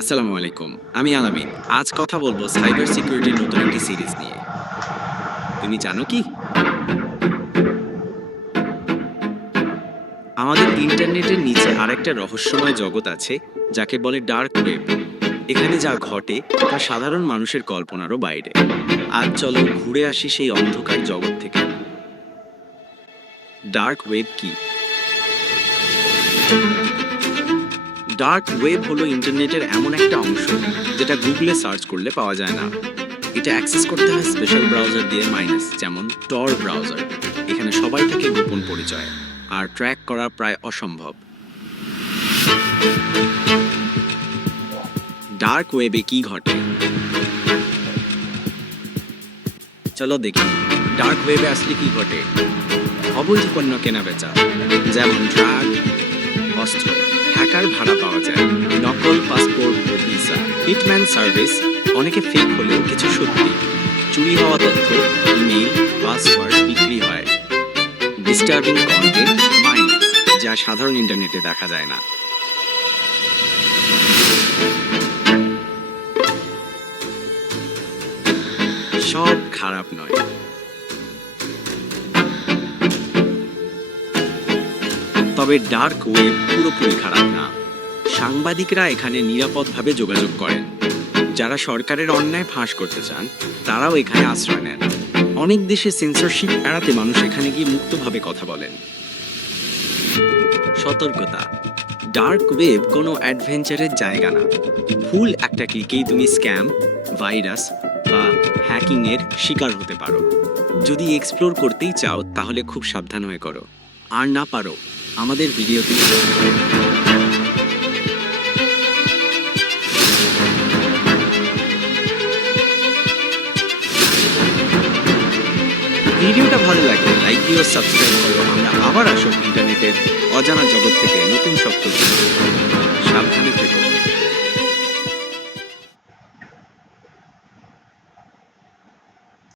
আসসালামু আলাইকুম। আমি আলামিন। আজ কথা বলবো সাইবার সিকিউরিটির নতুন একটি সিরিজ নিয়ে। তুমি জানো কি? আমাদের ইন্টারনেটের নিচে আরেকটা রহস্যময় জগৎ আছে যাকে বলে ডার্ক ওয়েব। এখানে যা ঘটে তা সাধারণ মানুষের কল্পনারও বাইরে। আজ চলো ঘুরে আসি সেই অন্ধকার জগৎ থেকে। ডার্ক ওয়েব কি? ডার্ক ওয়েব হলো ইন্টারনেটের এমন একটা অংশ যেটা গুগলে সার্চ করলে পাওয়া যায় না। এটা অ্যাক্সেস করতে হয় স্পেশাল ব্রাউজার দিয়ে মাইনাস, যেমন টর ব্রাউজার। এখানে সবাই থাকে গোপন পরিচয় আর ট্র্যাক করা প্রায় অসম্ভব। ডার্ক ওয়েবে কি ঘটে চলো দেখি। ডার্ক ওয়েবে আসলে কি ঘটে? অবৈধ পণ্য কেনা বেচা, যেমন ড্রাগ, অস্ত্র, হ্যাকার ভাড়া পাওয়া যায়, নকল পাসপোর্ট ও ভিসা, হিটম্যান সার্ভিস, অনেকে ফেক হলেও কিছু সত্যি, চুরি হওয়া তথ্য, ইমেইল, পাসওয়ার্ড বিক্রি হয়, ডিস্টার্বিং কন্টেন্ট মাইনাস, যা সাধারণ ইন্টারনেটে দেখা যায় না। সব খারাপ নয়, তবে ডার্ক ওয়েব পুরোপুরি খারাপ না। সাংবাদিকরা এখানে নিরাপদভাবে যোগাযোগ করেন। যারা সরকারের অন্যায় ফাঁস করতে চান তারাও এখানে আশ্রয় নেন। অনেক দেশে সেন্সরশিপ এড়াতে মানুষ এখানে গিয়ে মুক্তভাবে কথা বলেন। সতর্কতা, ডার্ক ওয়েব কোনো অ্যাডভেঞ্চারের জায়গা না। ভুল একটা ক্লিকেই তুমি স্ক্যাম, ভাইরাস বা হ্যাকিংয়ের শিকার হতে পারো। যদি এক্সপ্লোর করতেই চাও তাহলে খুব সাবধান হয়ে করো। আর না পারো আমাদের ভিডিওতে ভিডিওটা ভালো লাগলে লাইক দিও, সাবস্ক্রাইব করো। আমরা আবার আসব ইন্টারনেটের অজানা জগৎ থেকে নতুন সব তথ্য। সাবধানে থেকো।